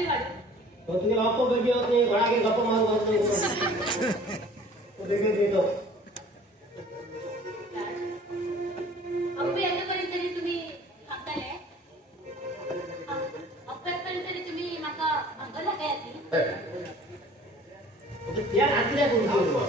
तो तुम्ही ऑप्पो बघी होते घोडागे गप्पा मारू बसतो तो देखील देतो अप्पे आतापर्यंत तरी तुम्ही सांगताले अप्प्यापर्यंत तरी तुम्ही माका भांगला काय आती तो त्या हातीला कोण देतो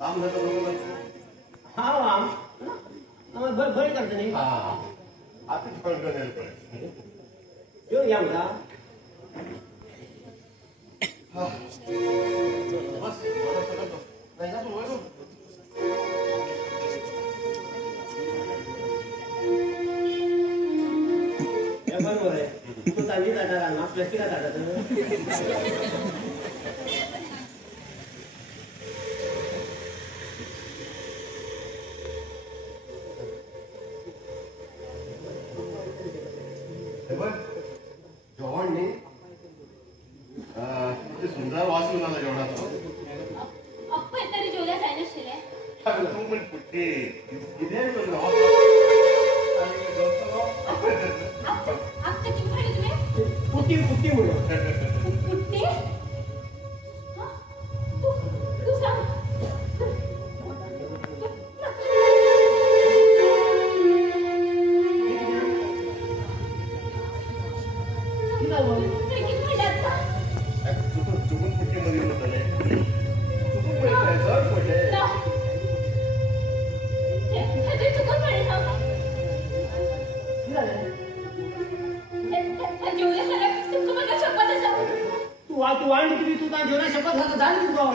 काम करतो हा आम भर करते नाही आता पण करणार जेवण घ्या म्हणा बस नाही ना तू बरोबर आहे तू चांगली जाणार ना प्लास्टिका जातात जेवण नाही सुंदर वास येऊन आला जेवणाचा अप्पा तरी जेवल्या जायला शिले तू पण पुट्टी किती आत्ता किती म्हणे तुम्ही पुट्टी म्हणून पुट्टी तू सांग चुकून पुट्टी मध्ये होतले चुकून पडले सर पडले तू वाढली तुम्ही तू काय जेवणा शपथ घालता झाली तुझं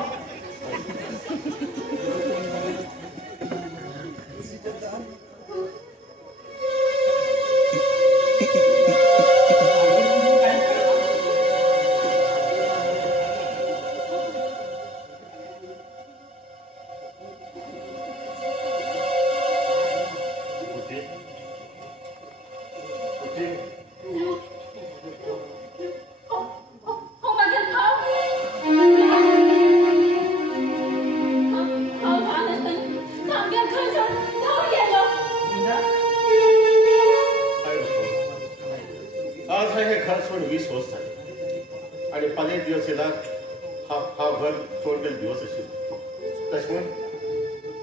आज है घर सोड 20 वर्ष झाले आणि 15 दिवस येणार हा घर सोडलेले दिवस असेल तशमन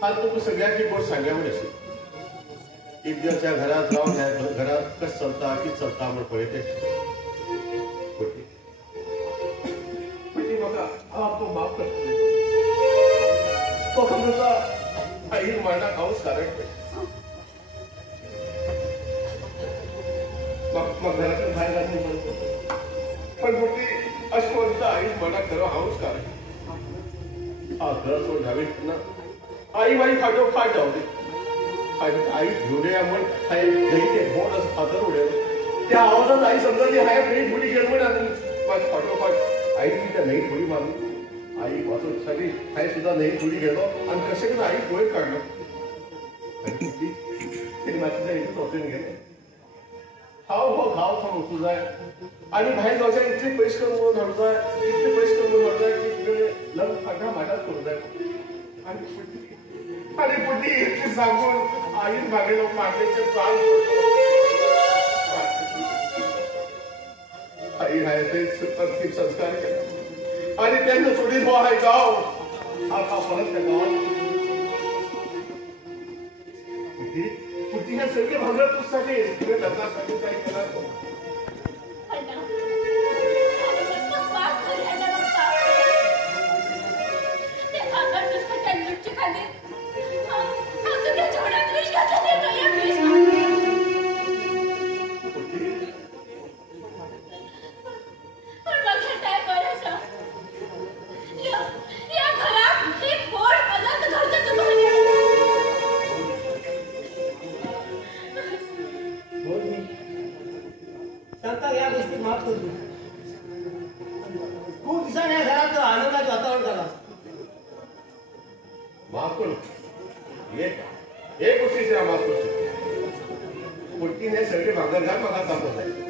हा तो सगळ्यांची गोष्ट सांगावर असेल एक दिवस या घरात राहून या घरात कसं चलता की चलता म्हणून पळते बघा तो माफ करतो तो समजा आई मांडा खाऊच कारण मग घरातून बाहेर जायची म्हणतो पण मोठी अश्वंत आई मना खरं हाऊस कारण हा घर सोड घ्यावी ना आई माझी फाटो फाट जाऊ दे आई घेऊन म्हण हाय घरी ते बोट असं फादर उडेल त्या आवाजात आई समजली हाय घरी थोडी गेलमण आणि माझी फाटोफाट आई तिच्या नाही थोडी मारली आई वाचून सगळी हाय सुद्धा नाही थोडी गेलो आणि कसे कसं आई डोळे काढलं आणि ती माझी चौथीने गेले हाव हो घाव थांब होतो जाय आणि बाहेर जायच्या इतके पैसे करून धडू जाय इतके पैसे करून धडू जाय की तिकडे लग्न फाटा माटाच करू जाय आणि पुढे इतके सांगून आईन भागे लोक मारण्याचे प्राण आई आहे ते अंतिम संस्कार केला आणि त्यांना सोडीत भाऊ आहे गाव हा परत त्या गावात पुढची ह्या सगळे भांडवलसाठी तिकडे लग्नासाठी काही करणार या गोष्टी माफ करतो खूप दिवसांनी या घरात आनंदाचं वातावरण झाला माफ करू एक गोष्टीचे माफ करतो पुढकीने सगळे भागरगार मला दाखवत आहे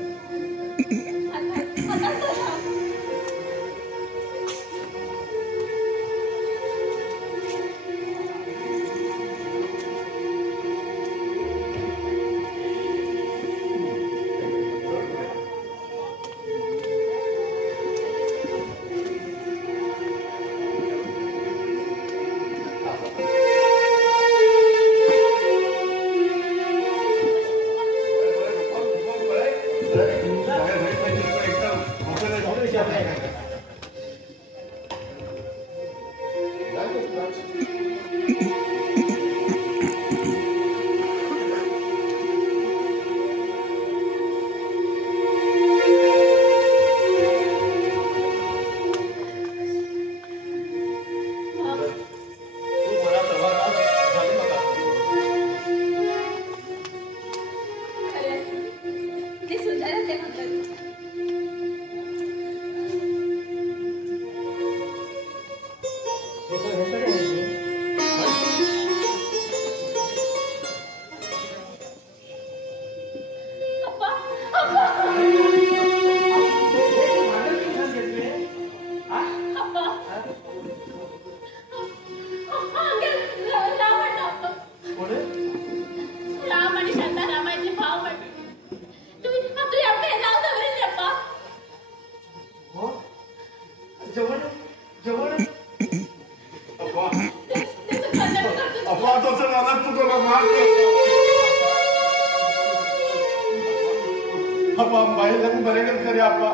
बरें कर खरे आपा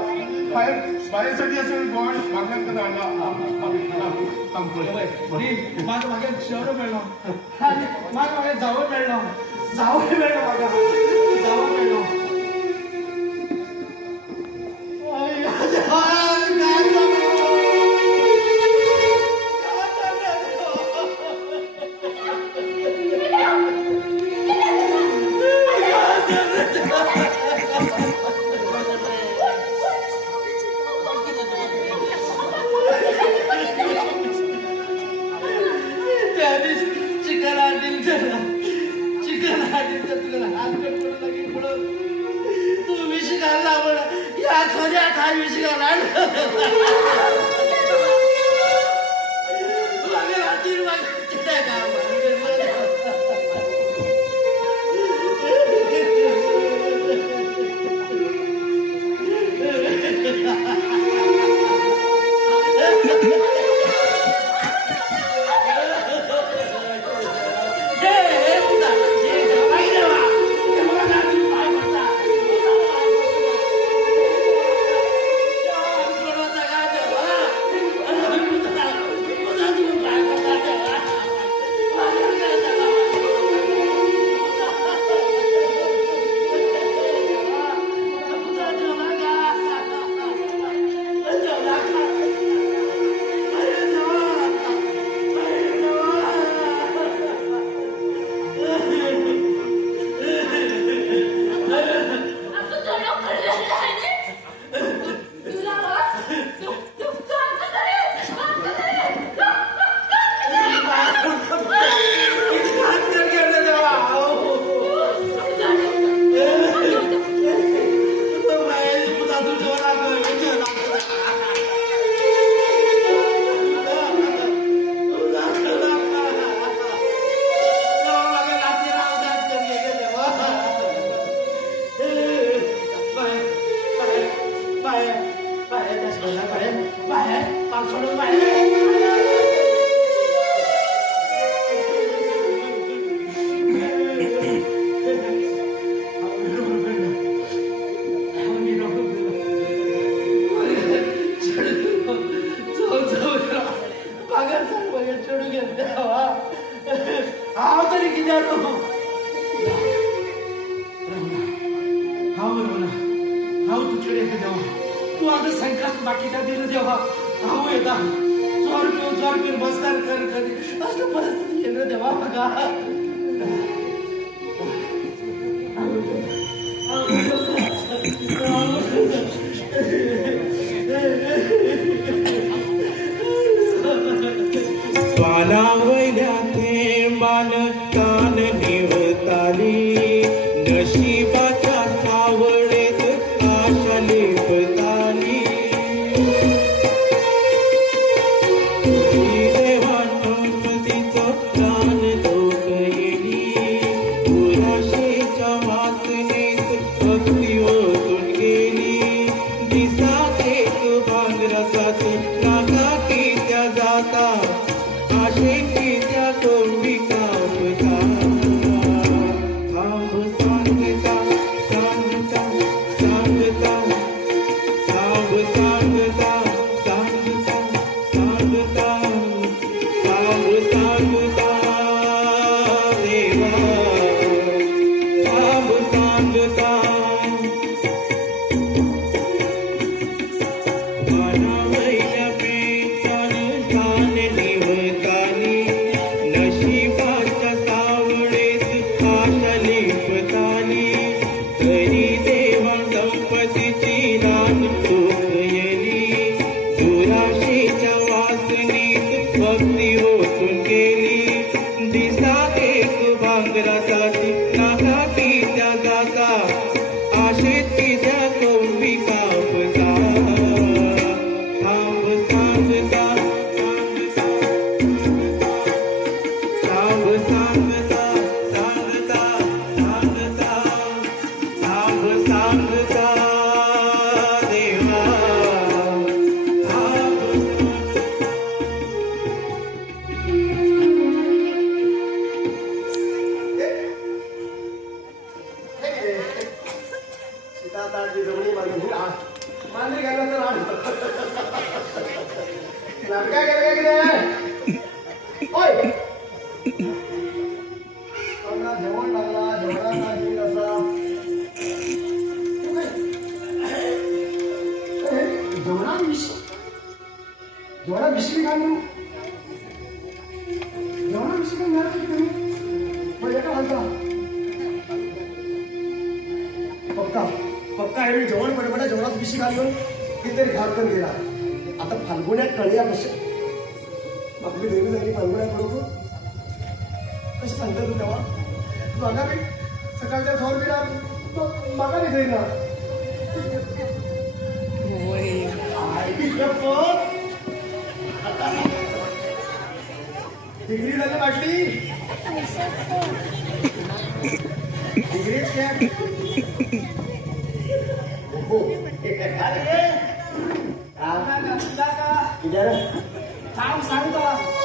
बायेसाठी असं गोड मागण्यात करून आणला माझं मागे शहर मेळ्ळो माझं मागे जावं मेळ्ळो म्हाका जावं मेळ्ळो आशेची त्या कोंडी कापता जेवण लागला जेवणाचा नीट असा जेवणाविषयी काय म्हणू जेवणाविषयी काय मिळालं की तुम्ही मग एका म्हणता पक्का पक्का आहे मी जेवण बडबडा जेवणात विषय घालून कितीतरी घाल पण गेला आता फाल्गुण्यात कळूया कशा आपली देवी झाली फाल्गुण्यात बरोबर कशी सांगता तू तेव्हा बघा मी सकाळच्या थोर दिला बघा मी जाईना डिग्री झाली वाटली डिग्रीच क्या इधर काम सांगता